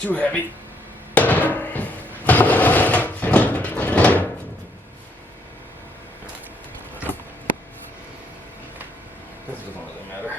Too heavy. This doesn't really matter.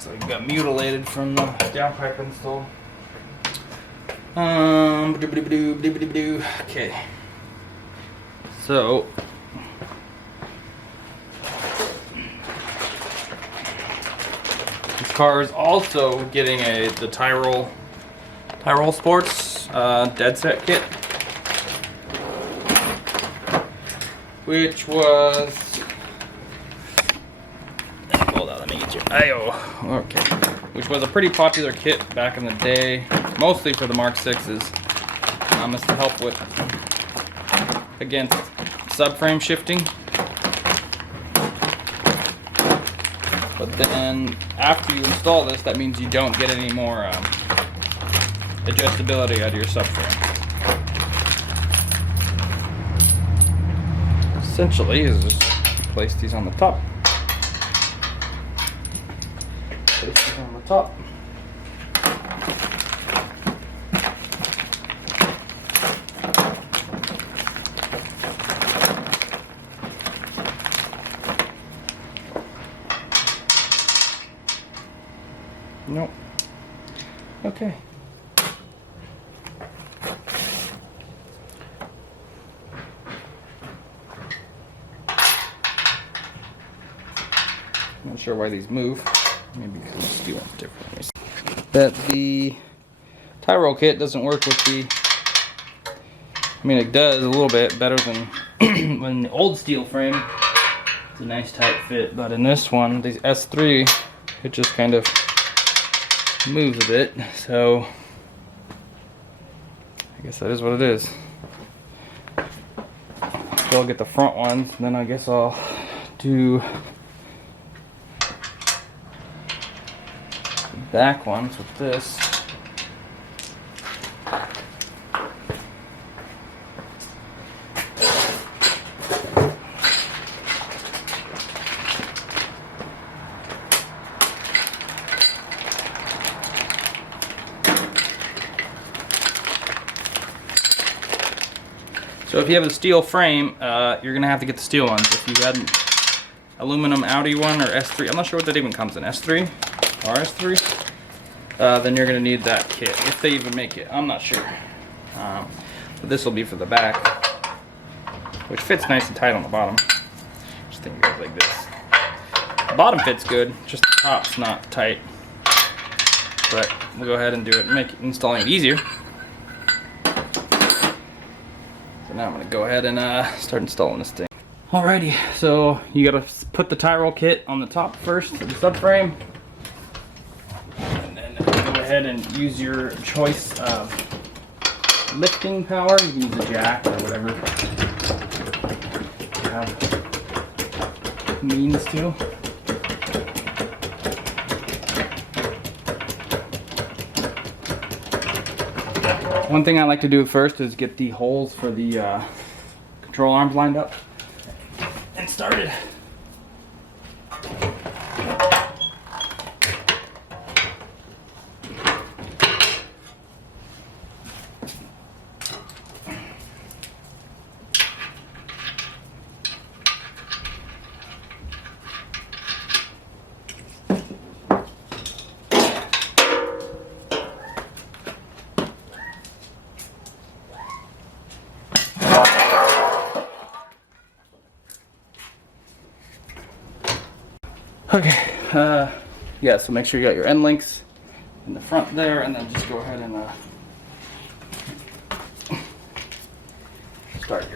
So it got mutilated from the downpipe install. Okay. So this car is also getting the Tyrol Sports dead set kit, which was, hold on, let me get you. Okay, which was a pretty popular kit back in the day, mostly for the Mark 6s. is to help with against subframe shifting. But then after you install this, that means you don't get any more adjustability out of your subframe. Essentially is just place these on the top. Place these on the top. Nope. Okay. Not sure why these move. Maybe because the steel is different. That the tie roll kit doesn't work with the. I mean, it does a little bit better than when the old steel frame. It's a nice tight fit, but in this one, these S3, it just kind of moves a bit. So I guess that is what it is. So I'll get the front ones, and then I guess I'll do back ones with this. So if you have a steel frame, you're gonna have to get the steel ones. If you had an aluminum Audi one or S3, I'm not sure what that even comes in, S3 or S3, then you're gonna need that kit, if they even make it. I'm not sure. But this will be for the back, which fits nice and tight on the bottom. Just think it goes like this. The bottom fits good, just the top's not tight. But we'll go ahead and do it and make installing it easier. So now I'm gonna go ahead and start installing this thing. Alrighty, so you gotta put the tie roll kit on the top first, the subframe. And then go ahead and use your choice of lifting power. You can use a jack or whatever you have means to. One thing I like to do first is get the holes for the control arms lined up and started. Okay, yeah, so make sure you got your end links in the front there, and then just go ahead and start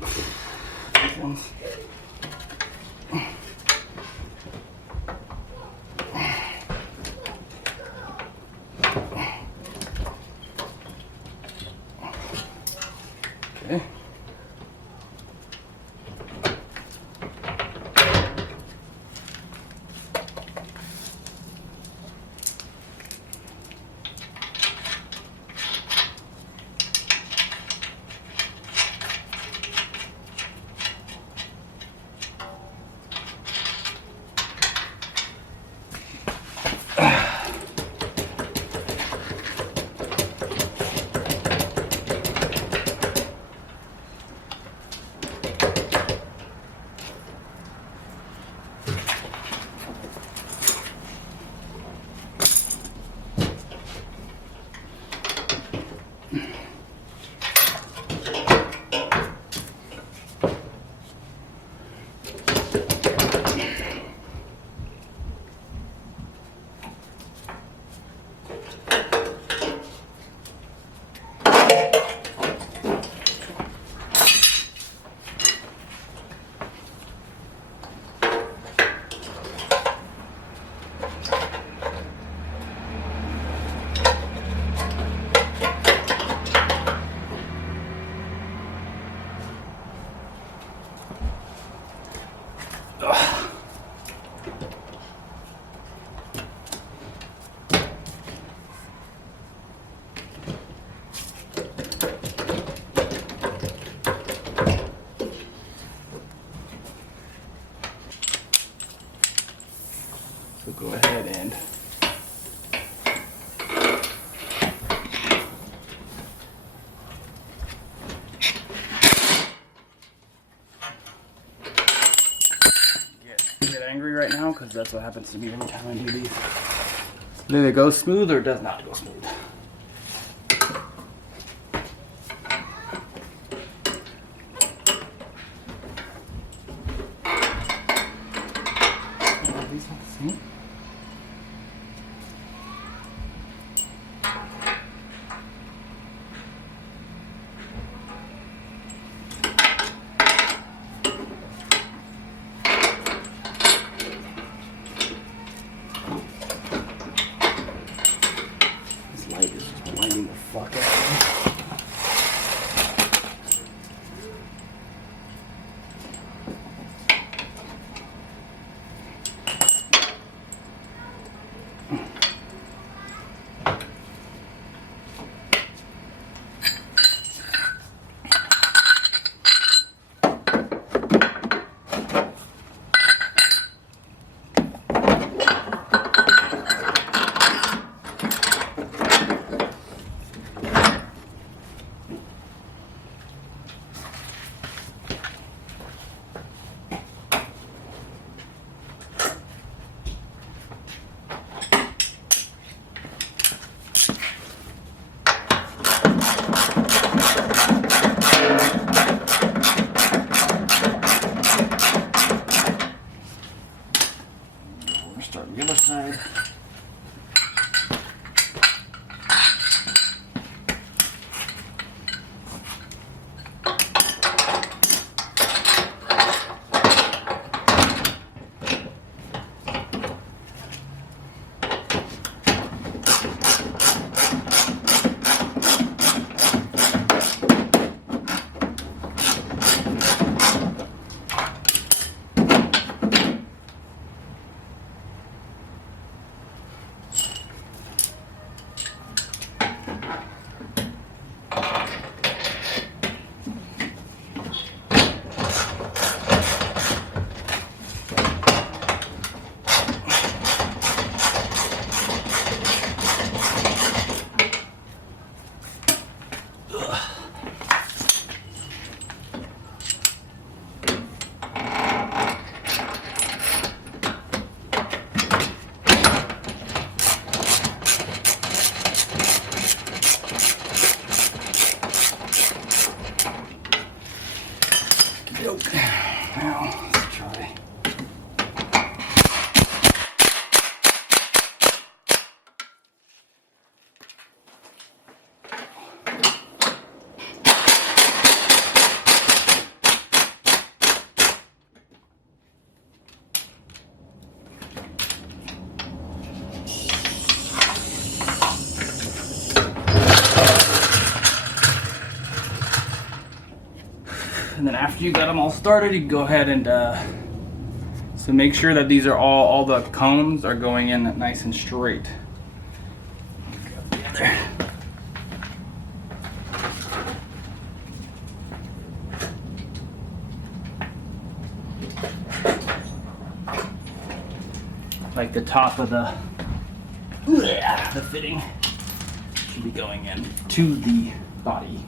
these ones. Okay. because that's what happens to me every time I do these. It either goes smooth or it does not go smooth. Are these not the same? Start the other side. Now, let's try. And then after you got them all started, you can go ahead and so make sure that these are all the cones are going in nice and straight. Grab the other. Like the top of the fitting should be going in to the body.